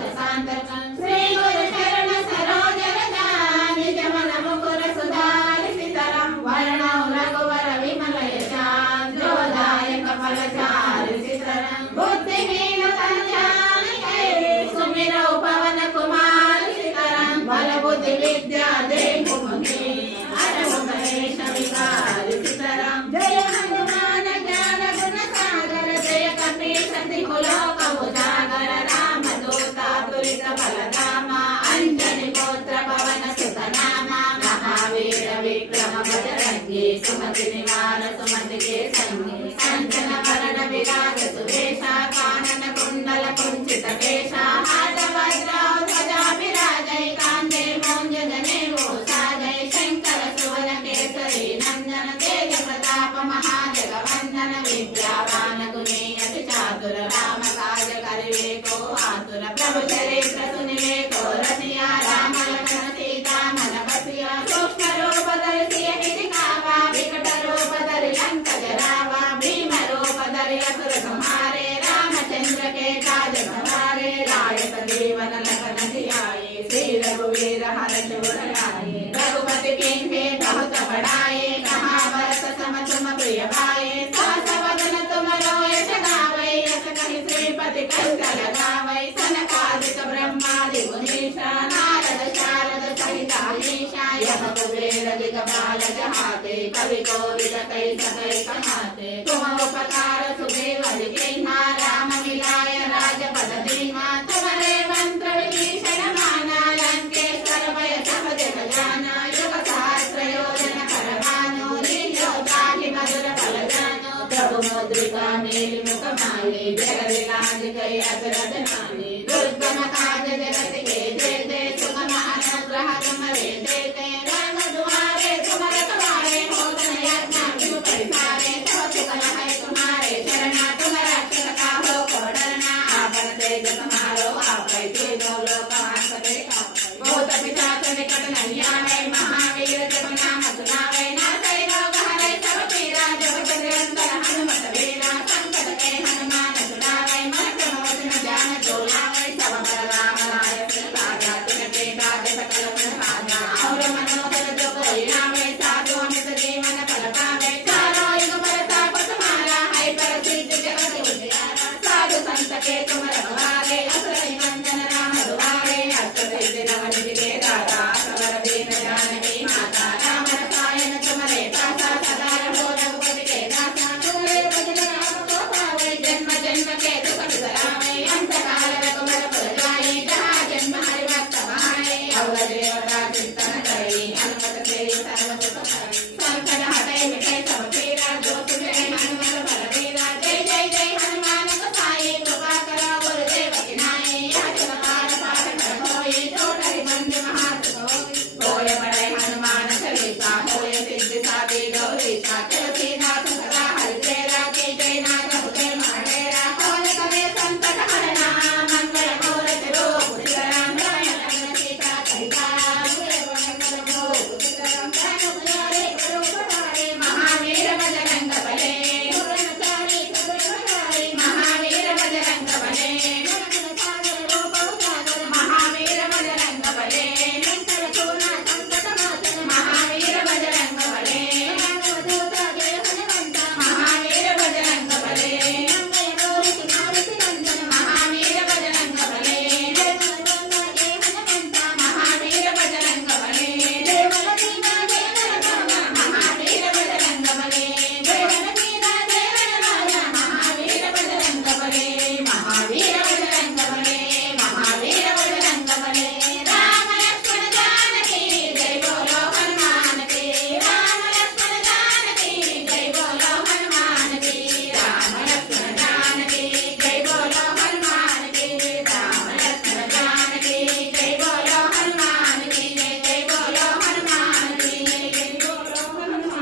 श्री गुरु शरण सरोज रजा निज मन मुकुर सुधारि सीताराम वर्णौ रघुवर विमल यशा जोदायक फलचारि सीताराम बुद्धिहीन संजानिके सुमिरौ पवन कुमार सीताराम बल बुद्धि विद्या देहु मुनि हरहु महेश विकार सीताराम जय हनुमान ज्ञान गुण सागर जय कपीश तिहु लोक उजागर राम दूत तुलित बलधामा अंजनी पुत्र पवन सुत नामा महावीर विक्रम बजरंगी सुमति निवार सुमति के संगी कंचन वरण विराज सुरेशा कानन कुंडल कुंचित केशा हाथ वज्र ध्वजा विराजय कांधे मूंज जनेऊ साजय शंकर सुवन केसरी नंदन तेज प्रताप महाजगवंदन विद्यावान गुणी अति चातुर राम काज करिवे को आतुर प्रभु चरित्र सुनिवे को रसिया राम लखन सीता मन बसिया सूक्ष्म रूप धरि सियहि दिखावा विकट रूप धरि लंक जरावा भीम रूप धरि असुर संहारे रामचंद्र के काज सवारे रायत जीवन लखन जियाए श्री रघुवीर हर्ष उर लाए रघुपति कीन्हे बहुत बड़ाए कहा बरस सम तुम प्रिय भाए सहस वदन तुम रोयस गावै यस कहि श्रीपति कंठ लगावै सनकादिक ब्रह्मादि मुनीषा नारद शारद सहित अहीशा यह कुबेर दिगपाल जहाते कवि कोविद कहि सकै कहाते तुम उपकार सुग्रीव कीन्हा राम मिलाय राजपद दीन्हा तुम्हारे मंत्र विभीषण माना लंकेश्वर भय सब जग जाना युग सहस्र योजन कर भानु लील्यो ताहि मधुर फल जानो प्रभु मुद्रिका मेल मुख माही जगत लाज गई अजरद नानी दुर्गम काज जगत के जेते सुगम अनुग्रह तुम्हारे देते राम दुआरे तुम रखवारे होत न यत्न विभु परिवारे सब सुगम है तुम्हारे चरणा तुम रक्षक का हो को डरना आपन तेज तुम्हारो आपै तीनों लोक